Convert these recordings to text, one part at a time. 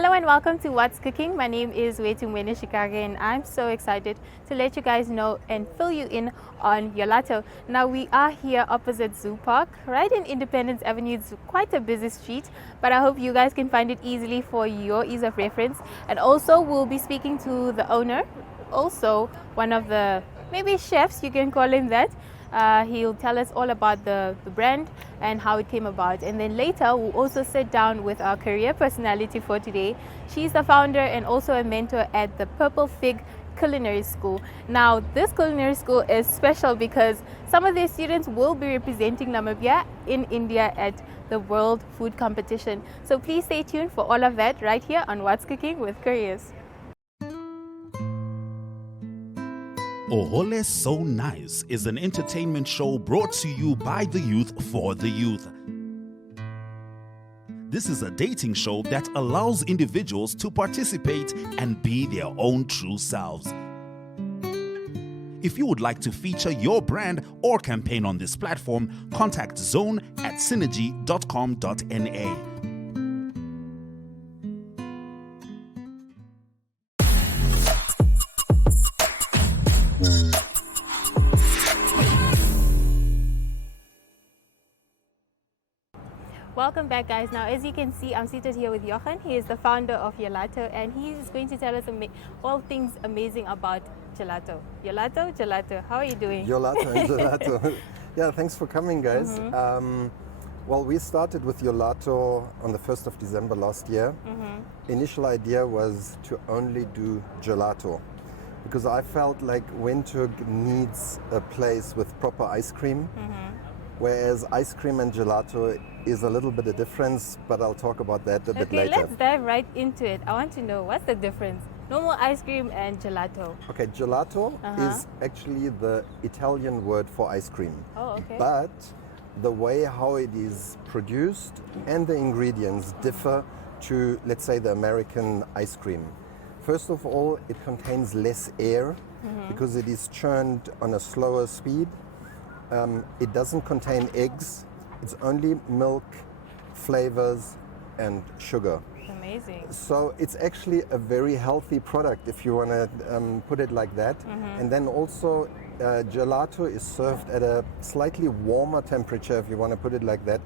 Hello and welcome to What's Cooking. My name is Wetumwene Shikage and I'm so excited to let you guys know and fill you in on Yolato. Now we are here opposite Zoo Park, right in Independence Avenue. It's quite a busy street, but I hope you guys can find it easily for your ease of reference. And also we'll be speaking to the owner, also one of the maybe chefs, you can call him that. He'll tell us all about the brand and how it came about. And then later we'll also sit down with our career personality for today. She's the founder and also a mentor at the Purple Fig Culinary School. Now this culinary school is special because some of their students will be representing Namibia in India at the World Food Competition. So please stay tuned for all of that right here on What's Cooking with Careers. Ohole So Nice is an entertainment show brought to you by the youth for the youth. This is a dating show that allows individuals to participate and be their own true selves. If you would like to feature your brand or campaign on this platform, contact zone@synergy.com.na. Welcome back, guys. Now, as you can see, I'm seated here with Johan. He is the founder of Yolato, and he's going to tell us all things amazing about gelato. Gelato, how are you doing? Yolato and gelato. Yeah, thanks for coming, guys. Well, we started with Yolato on the 1st of December last year. Initial idea was to only do gelato because I felt like Windhoek needs a place with proper ice cream. Whereas ice cream and gelato is a little bit of difference, but I'll talk about that a bit later. Let's dive right into it. I want to know, what's the difference? Normal ice cream and gelato. Okay, gelato is actually the Italian word for ice cream. Oh, okay. But the way how it is produced and the ingredients differ to, let's say, the American ice cream. First of all, it contains less air because it is churned on a slower speed. It doesn't contain eggs. It's only milk, flavors, and sugar. Amazing. So it's actually a very healthy product if you want to put it like that. And then also gelato is served at a slightly warmer temperature, if you want to put it like that,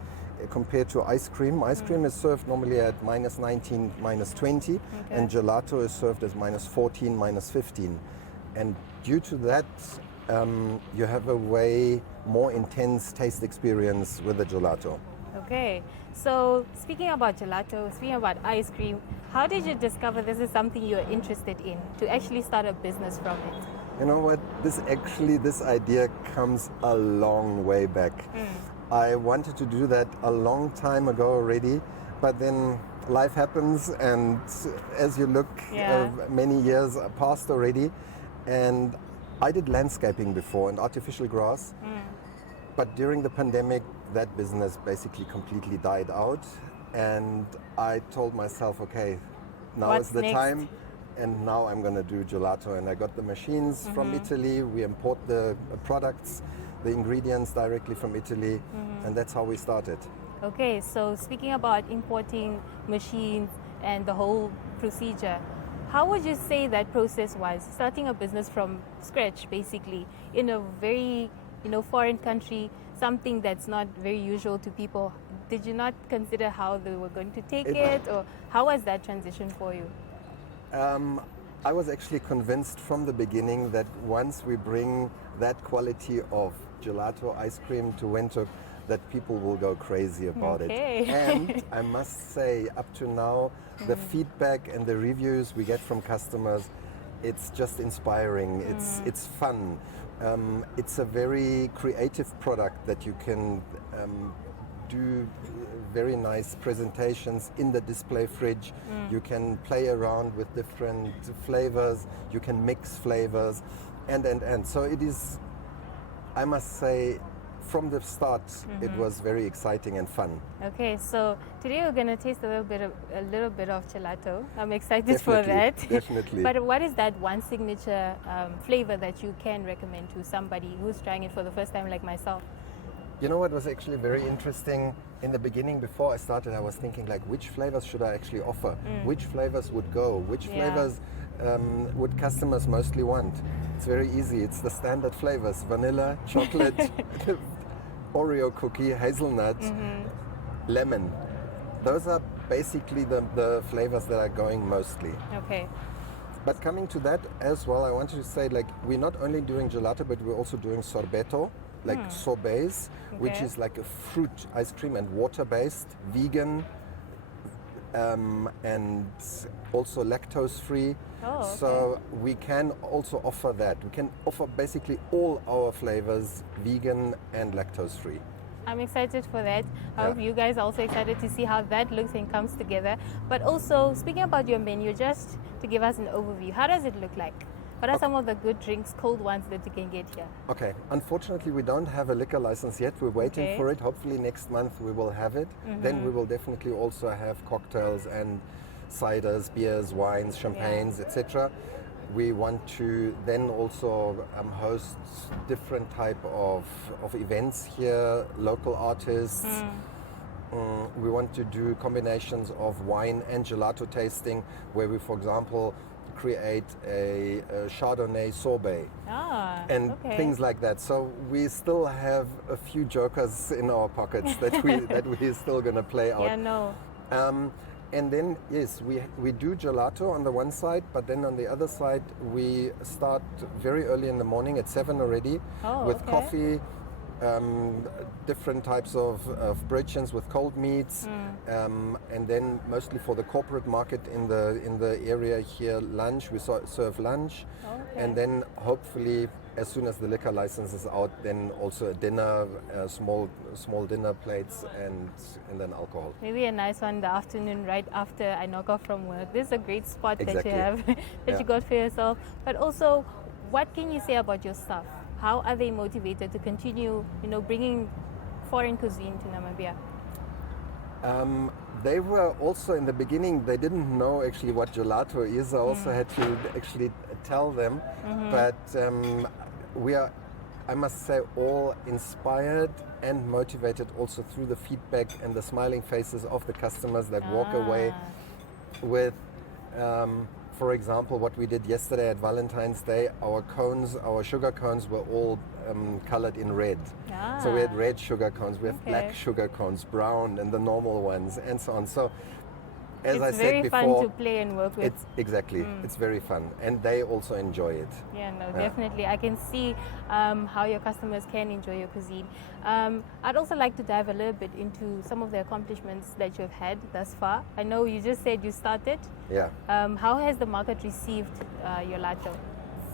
compared to ice cream. Ice cream is served normally at -19, -20, and gelato is served as -14, -15. And due to that, you have a way more intense taste experience with the gelato. Okay, so speaking about gelato, speaking about ice cream, how did you discover this is something you're interested in, to actually start a business from it? You know what, this idea comes a long way back. I wanted to do that a long time ago already, but then life happens, and as you look, many years passed already, and I did landscaping before and artificial grass, but during the pandemic, that business basically completely died out. And I told myself, okay, now is the time, and now I'm going to do gelato. And I got the machines from Italy. We import the products, the ingredients directly from Italy, and that's how we started. Okay, so speaking about importing machines and the whole procedure, how would you say that process was, starting a business from scratch, basically, in a very, foreign country, something that's not very usual to people? Did you not consider how they were going to take it, or how was that transition for you? I was actually convinced from the beginning that once we bring that quality of gelato ice cream to Windhoek, that people will go crazy about it. And I must say, up to now, the feedback and the reviews we get from customers, it's just inspiring. It's fun. It's a very creative product that you can do very nice presentations in the display fridge. You can play around with different flavors. You can mix flavors, and. So it is, I must say, from the start, it was very exciting and fun. Okay, so today we're going to taste a little bit of gelato. I'm excited for that. Definitely. But what is that one signature flavor that you can recommend to somebody who's trying it for the first time, like myself? You know what was actually very interesting? In the beginning, before I started, I was thinking like, which flavors should I actually offer? Which flavors would go? Which flavors would customers mostly want? It's very easy. It's the standard flavors: vanilla, chocolate, Oreo cookie, hazelnut, lemon. Those are basically the flavors that are going mostly. Okay. But coming to that as well, I wanted to say, like, we're not only doing gelato, but we're also doing sorbetto, like sorbets, which is like a fruit ice cream and water-based, vegan, and also lactose-free. Oh, okay. So we can also offer that. We can offer basically all our flavors vegan and lactose-free. I'm excited for that. I hope you guys are also excited to see how that looks and comes together. But also, speaking about your menu, just to give us an overview, how does it look like? What are some of the good drinks, cold ones that you can get here? Okay, unfortunately we don't have a liquor license yet. We're waiting for it. Hopefully next month we will have it. Then we will definitely also have cocktails and ciders, beers, wines, champagnes, etc. We want to then also host different type of events here, local artists. We want to do combinations of wine and gelato tasting, where we, for example, create a Chardonnay sorbet and things like that. So we still have a few jokers in our pockets that we're still going to play out. Yeah, no. And then, yes, we do gelato on the one side, but then on the other side, we start very early in the morning at 7 already with coffee, different types of bridgens with cold meats, and then mostly for the corporate market in the area here, lunch. We serve lunch, and then hopefully, as soon as the liquor license is out, then also a dinner, small dinner plates, and then alcohol. Maybe a nice one in the afternoon, right after I knock off from work. This is a great spot that Exactly. you have, that you got for yourself. But also, what can you say about your staff? How are they motivated to continue, bringing foreign cuisine to Namibia? They were also in the beginning, they didn't know actually what gelato is. I also had to actually tell them. But we are, I must say, all inspired and motivated also through the feedback and the smiling faces of the customers that walk away with, for example, what we did yesterday at Valentine's Day. Our sugar cones were all colored in red. So we had red sugar cones, we have black sugar cones, brown, and the normal ones, and so on. So as I said before, it's very fun to play and work with. It's very fun, and they also enjoy it. Yeah, no, definitely. I can see how your customers can enjoy your cuisine. I'd also like to dive a little bit into some of the accomplishments that you've had thus far. I know you just said you started. Yeah. How has the market received Yolato?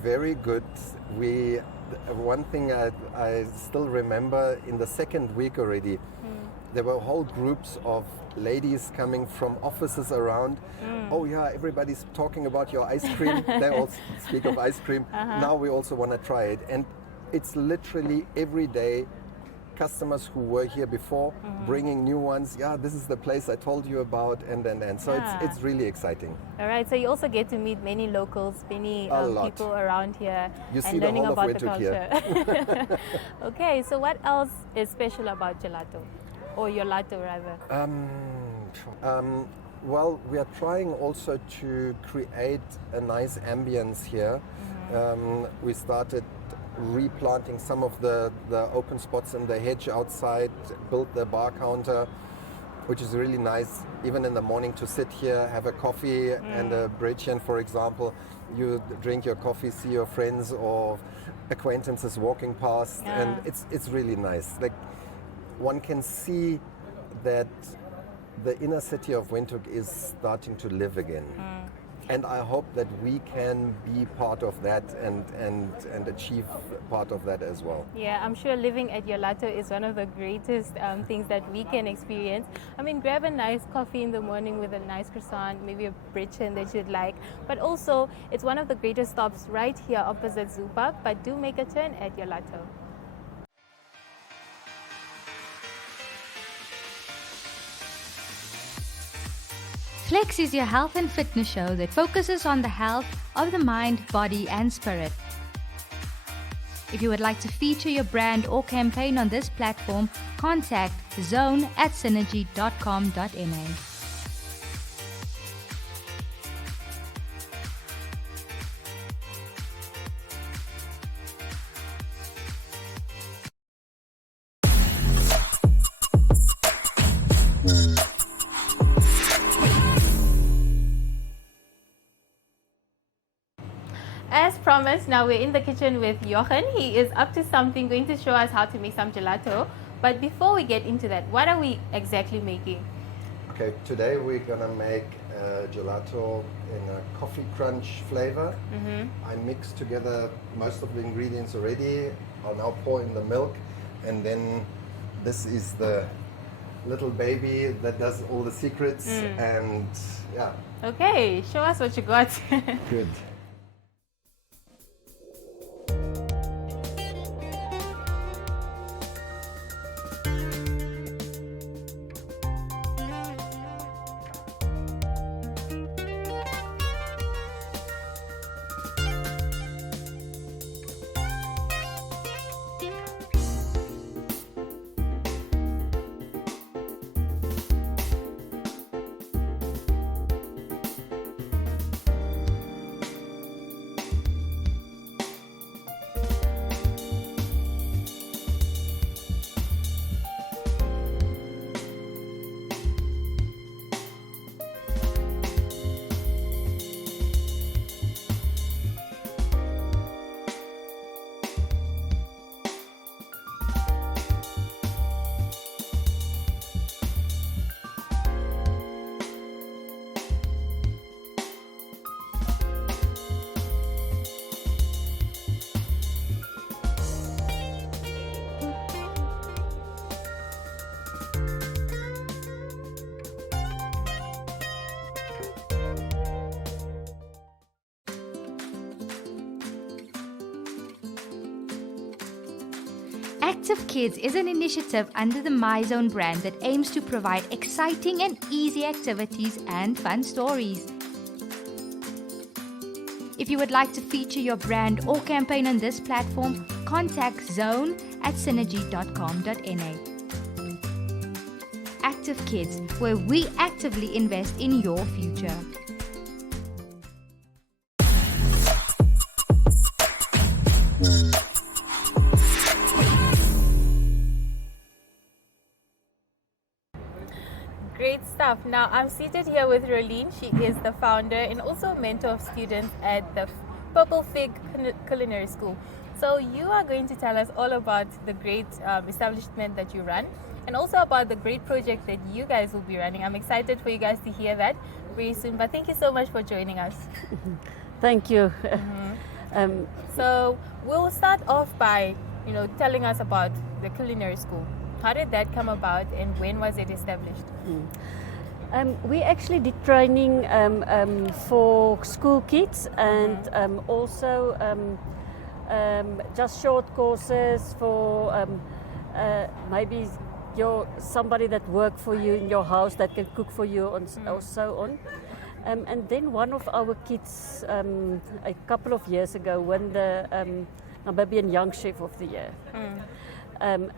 Very good. One thing I still remember, in the second week already, there were whole groups of ladies coming from offices around. Oh yeah, everybody's talking about your ice cream. They all speak of ice cream. Now we also want to try it. And it's literally every day customers who were here before bringing new ones. Yeah, this is the place I told you about, and. So it's really exciting. All right, so you also get to meet many locals, many people around here, you see and learning the whole about the culture. Okay, so what else is special about gelato, or Yolato rather? Well, we are trying also to create a nice ambience here. We started replanting some of the open spots in the hedge outside, built the bar counter, which is really nice, even in the morning, to sit here, have a coffee and a bridgen, for example. You drink your coffee, see your friends or acquaintances walking past, and it's really nice. Like, one can see that the inner city of Windhoek is starting to live again. And I hope that we can be part of that and achieve part of that as well. Yeah, I'm sure living at Yolato is one of the greatest things that we can experience. I mean, grab a nice coffee in the morning with a nice croissant, maybe a bridgen that you'd like. But also, it's one of the greatest stops right here opposite Zoo Park, but do make a turn at Yolato. Flex is your health and fitness show that focuses on the health of the mind, body, and spirit. If you would like to feature your brand or campaign on this platform, contact zone@synergy.com.na. As promised, now we're in the kitchen with Jochen. He is up to something, going to show us how to make some gelato. But before we get into that, what are we exactly making? Okay, today we're gonna make gelato in a coffee crunch flavor. I mixed together most of the ingredients already. I'll now pour in the milk, and then this is the little baby that does all the secrets. And yeah. Okay, show us what you got. Good. Active Kids is an initiative under the MyZone brand that aims to provide exciting and easy activities and fun stories. If you would like to feature your brand or campaign on this platform, contact zone@synergy.com.na. Active Kids, where we actively invest in your future. Great stuff. Now I'm seated here with Rolene. She is the founder and also a mentor of students at the Purple Fig Culinary School. So you are going to tell us all about the great establishment that you run and also about the great project that you guys will be running. I'm excited for you guys to hear that very soon. But thank you so much for joining us. Thank you. So we'll start off by, telling us about the culinary school. How did that come about and when was it established? We actually did training for school kids and also just short courses for maybe somebody that works for you in your house that can cook for you or so on. And then one of our kids a couple of years ago won the Namibian Young Chef of the Year. And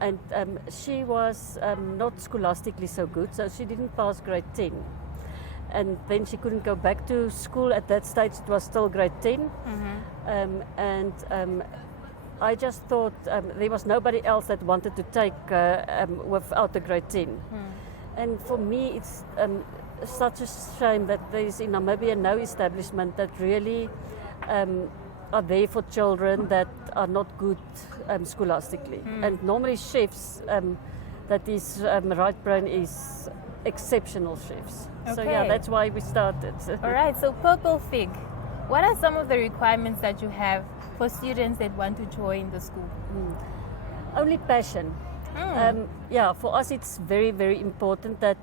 she was not scholastically so good, so she didn't pass grade 10. And then she couldn't go back to school. At that stage, it was still grade 10. I just thought there was nobody else that wanted to take without the grade 10. And for me, it's such a shame that there is in Namibia no establishment that really are there for children that are not good scholastically. And normally chefs, that is right brain is exceptional chefs. Okay. So yeah, that's why we started. All right, so Purple Fig, what are some of the requirements that you have for students that want to join the school? Only passion. Yeah, for us it's very, very important that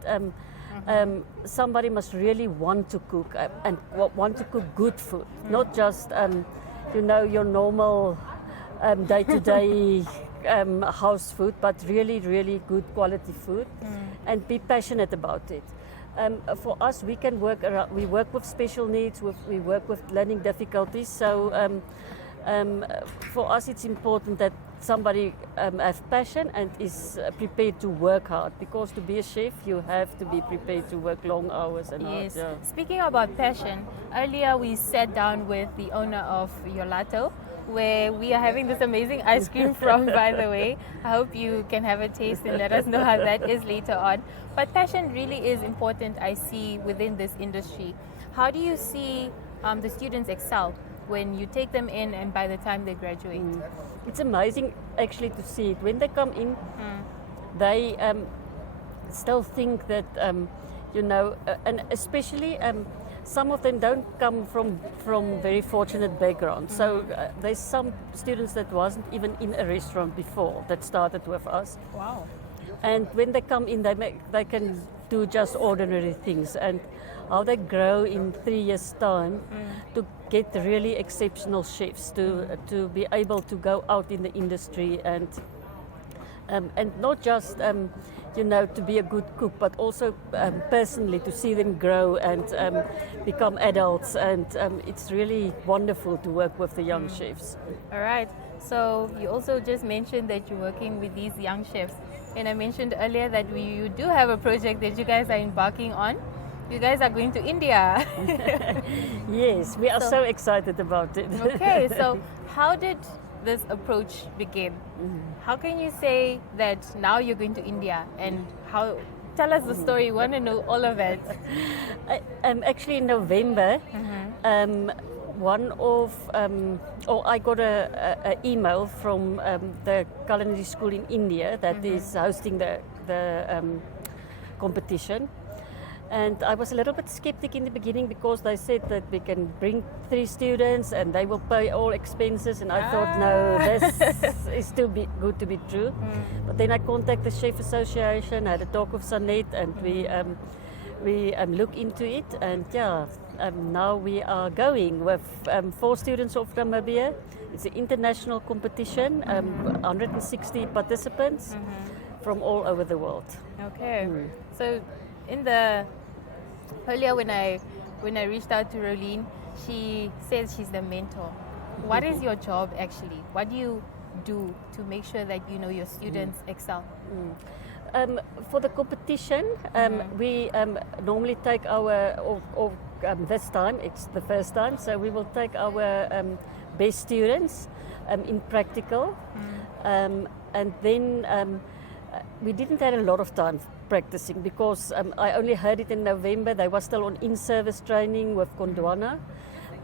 somebody must really want to cook and want to cook good food, not just your normal day-to-day house food, but really, really good quality food, and be passionate about it. For us, we can work around. We work with special needs. We work with learning difficulties. So For us, it's important that somebody has passion and is prepared to work hard, because to be a chef, you have to be prepared to work long hours and hard. Yes. Yeah. Speaking about passion, earlier we sat down with the owner of Yolato, where we are having this amazing ice cream from, by the way. I hope you can have a taste and let us know how that is later on. But passion really is important, I see, within this industry. How do you see the students excel when you take them in and by the time they graduate? It's amazing actually to see it. When they come in, they still think that, and especially some of them don't come from very fortunate backgrounds. So there's some students that wasn't even in a restaurant before that started with us. Wow. And when they come in, they can do just ordinary things, and how they grow in 3 years' time to get really exceptional chefs, to be able to go out in the industry and not just to be a good cook, but also personally to see them grow and become adults, and it's really wonderful to work with the young chefs. All right. So you also just mentioned that you're working with these young chefs, and I mentioned earlier that you do have a project that you guys are embarking on. You guys are going to India. Yes, we are so excited about it. Okay, so how did this approach begin? How can you say that now you're going to India, and how? Tell us the story. We want to know all of it. Actually, in November, I got a email from the culinary school in India that is hosting the competition. And I was a little bit skeptic in the beginning, because they said that we can bring 3 students and they will pay all expenses, and I thought, no, this is too good to be true. But then I contacted the Chef Association, had a talk with Sanette, and we look into it, and now we are going with 4 students of Namibia. It's an international competition, 160 participants from all over the world. Okay. So earlier when I reached out to Rolene, she says she's the mentor. What is your job actually? What do you do to make sure that your students excel? For the competition, we normally take this time, it's the first time, so we will take our best students in practical, and then we didn't have a lot of time practicing, because I only heard it in November. They were still on in-service training with Gondwana.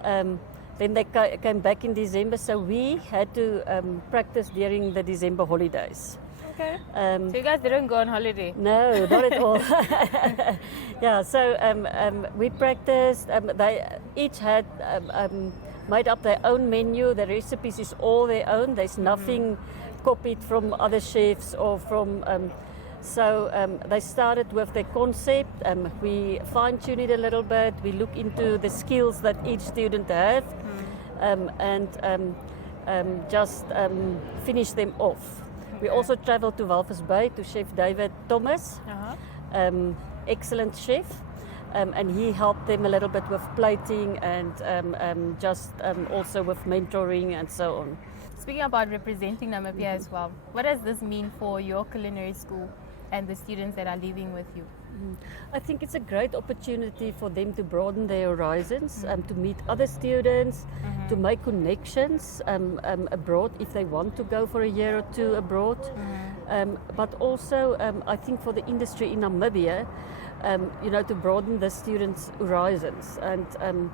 Then they came back in December, so we had to practice during the December holidays. Okay. So you guys didn't go on holiday? No, not at all. So we practiced. They each had made up their own menu. The recipes is all their own. There's nothing copied from other chefs or from. They started with the concept. We fine-tune it a little bit. We look into the skills that each student have, and just finish them off. We also traveled to Walvis Bay to Chef David Thomas, excellent chef, and he helped them a little bit with plating and also with mentoring and so on. Speaking about representing Namibia as well, what does this mean for your culinary school and the students that are leaving with you? I think it's a great opportunity for them to broaden their horizons, to meet other students, to make connections abroad if they want to go for a year or two abroad. But also, I think for the industry in Namibia, to broaden the students' horizons and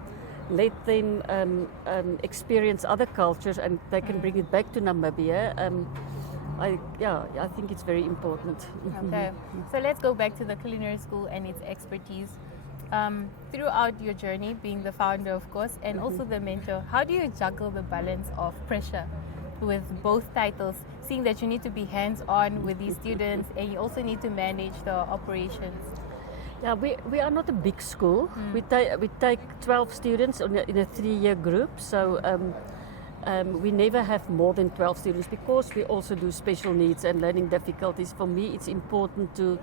let them experience other cultures, and they can bring it back to Namibia. I think it's very important. Okay, so let's go back to the culinary school and its expertise. Throughout your journey, being the founder, of course, and also the mentor, how do you juggle the balance of pressure with both titles, seeing that you need to be hands-on with these students and you also need to manage the operations? Yeah, we are not a big school. We take 12 students in a 3-year group, so we never have more than 12 students, because we also do special needs and learning difficulties. For me, it's important to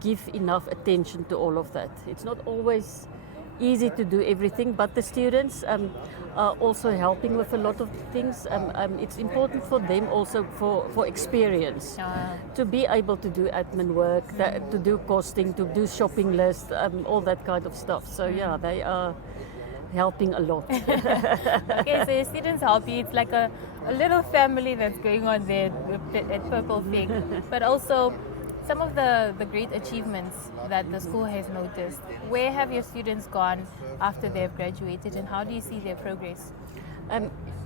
give enough attention to all of that. It's not always easy to do everything, but the students are also helping with a lot of things. It's important for them also for experience, to be able to do admin work, to do costing, to do shopping lists, all that kind of stuff. So yeah, they are helping a lot. Okay, so your students help you. It's like a little family that's going on there at Purple Fig. But also some of the great achievements that the school has noticed. Where have your students gone after they've graduated, and how do you see their progress?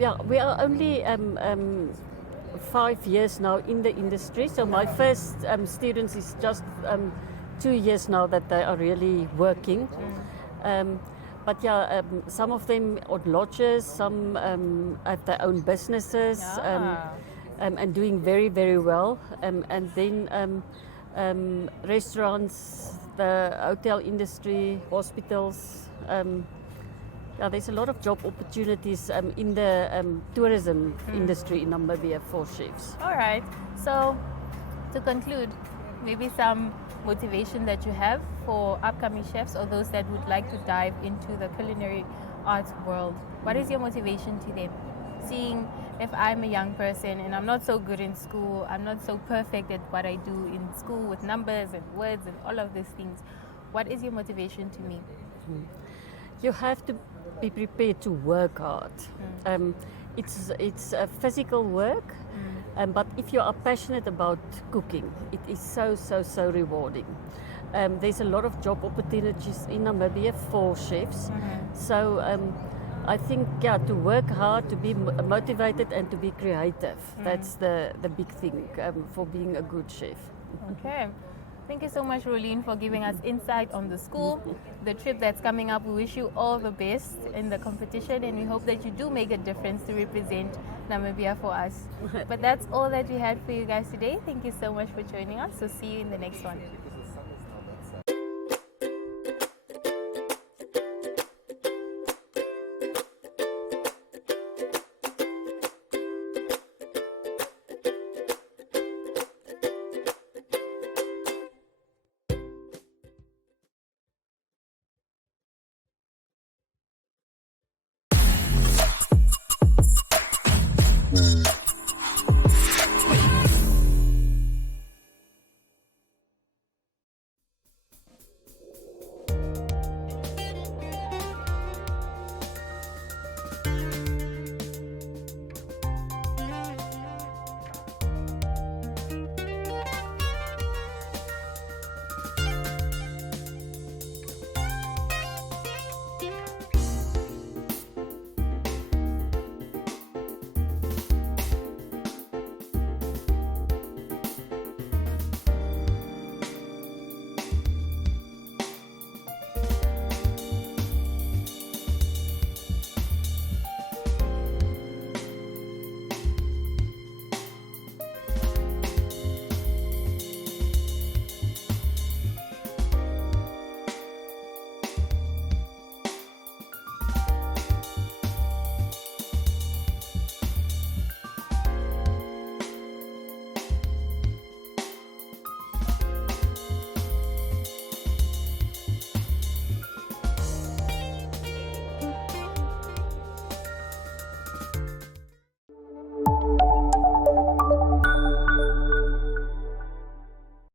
Yeah, we are only 5 years now in the industry. So my first students is just 2 years now that they are really working. But yeah, some of them on lodges, some have their own businesses and doing very, very well. And then restaurants, the hotel industry, hospitals. Yeah, there's a lot of job opportunities in the tourism industry in Namibia for chefs. All right. So to conclude, maybe some motivation that you have for upcoming chefs or those that would like to dive into the culinary arts world. What is your motivation to them? Seeing if I'm a young person and I'm not so good in school, I'm not so perfect at what I do in school with numbers and words and all of these things, what is your motivation to me? You have to be prepared to work hard. It's a physical work, but if you are passionate about cooking, it is so rewarding. There's a lot of job opportunities in Namibia for chefs. So I think, yeah, to work hard, to be motivated and to be creative. That's the big thing for being a good chef. Okay. Thank you so much, Rolene, for giving us insight on the school, the trip that's coming up. We wish you all the best in the competition, and we hope that you do make a difference to represent Namibia for us. But that's all that we had for you guys today. Thank you so much for joining us. So see you in the next one.